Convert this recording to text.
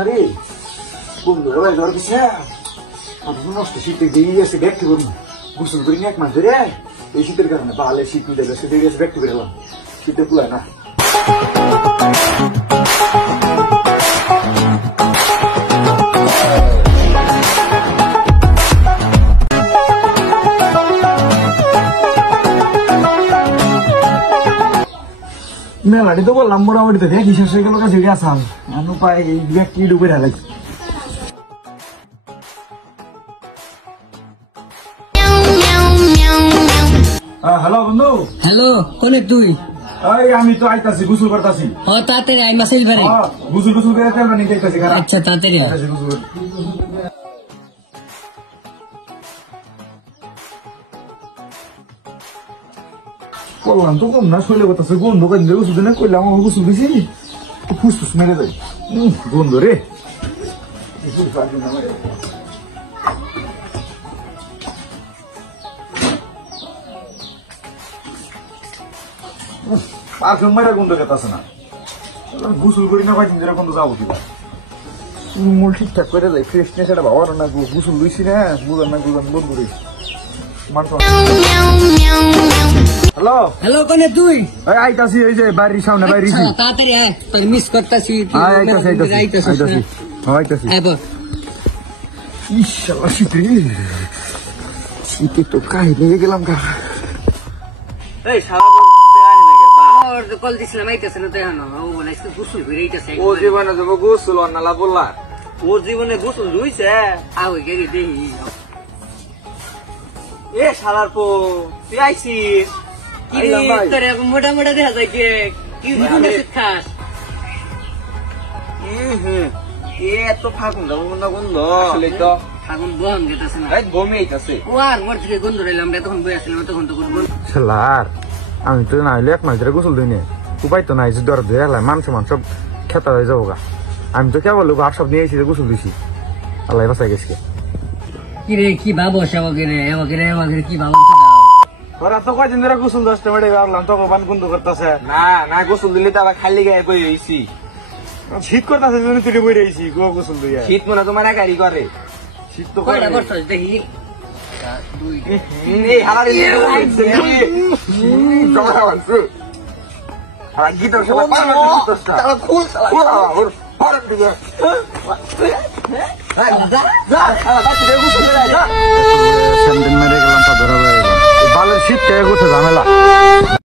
আরে বন্ধু ভাই জ্বর দিছে নষ্ট শীতে দিয়ে গেছে ব্যক্তি করুন গোসল করি না এক মাস ধরে এই শীতের কারণে ভালো শীত মিলে গেছে দিয়ে গেছে ব্যক্তি বেরোলাম শীতে কুলায় না মেলাটি তো বললাম মোটামুটি তো দেখি শেষ হয়ে গেল কাছে আসাম উপায় এই ব্যক্তি ডুবে লাগছে হ্যালো বন্ধু হ্যালো কোনে তুই ওই আমি তো আইতাছি গোসল করতাছি তাড়াতাড়ি আই মাসেল ভাই গোসল করে তেল বানিয়ে যাইতাছি আচ্ছা তাড়াতাড়ি বললাম তো কম না শৈলে করতেছে গন্ধ কান্দে ওষুধ না করলাম আমার গোসল দিছি ফুসফুস মেরে দেয় গন্ধ রে পারফিউম মারা গন্ধ খেতেছে না গোসল করি না কয়দিন ধরে গন্ধ যাবো কিবা মূল ঠিকঠাক করে যাই ফ্রেশনেস এটা বাবার না গোসল লইছি না বুঝান না বুঝান বন্ধ রে হ্যালো হ্যালো কোনে তুই আইতাছি এই যে বাড়ির সামনে বাইরে তাড়াতাড়ি আয় তাহলে মিস করতাছি আইতাছি ইনশাআল্লাহ শীতে তো কাই লেগে গেলাম কা এই সারা বলতে আয় না কে ওর তো কল দিছিলাম আইতাছে না তো এখন ও বলে আজকে গোসল করে আইতাছে ও জীবনে যাব গোসল অন্নালা বললা ওর জীবনে গোসল হইছে আও গেরি দেহি এ শালার পো তুই আইছিস কি রে তোর মোটা মোটা দেখা যায় কি জীবনে খাস এ তো ফাগুন দাও গন্ধ গন্ধ আসলে তো ফাগুন বন গেতাছে না এই বমি আইতাছে ও আর মোর থেকে গন্ধ রইলাম আমরা তখন বই আসলাম তখন তো করব শালার আমি তো না হইলে এক মাস ধরে গোসল দিই না উপায় তো নাই যে দর ধরে এলাম মানুষ সব খেতা হয়ে যাবো গা আমি তো কেবল আর সব নিয়ে এসেছি গোসল দিছি আল্লাহ বাঁচাই গেছে কি রে কি ভাবো সবাগেরে কি ভাবো তোরা তো কয়দিন ধরে গোসল 10টা বেড়ে ভাবলাম তো বান গন্ধ করতেছে না না গোসল দিলে তো আবার খালি গায়ে কই হইছি শীত করতেছে জন্য তুই বই রইছি গোসল দিয়ে শীত মনে তোমার গাড়ি করে শীত তো কয়টা করছস দেখি এই হালারে গিটার সবাই খুল বালের শীত কে করছে ঝামেলা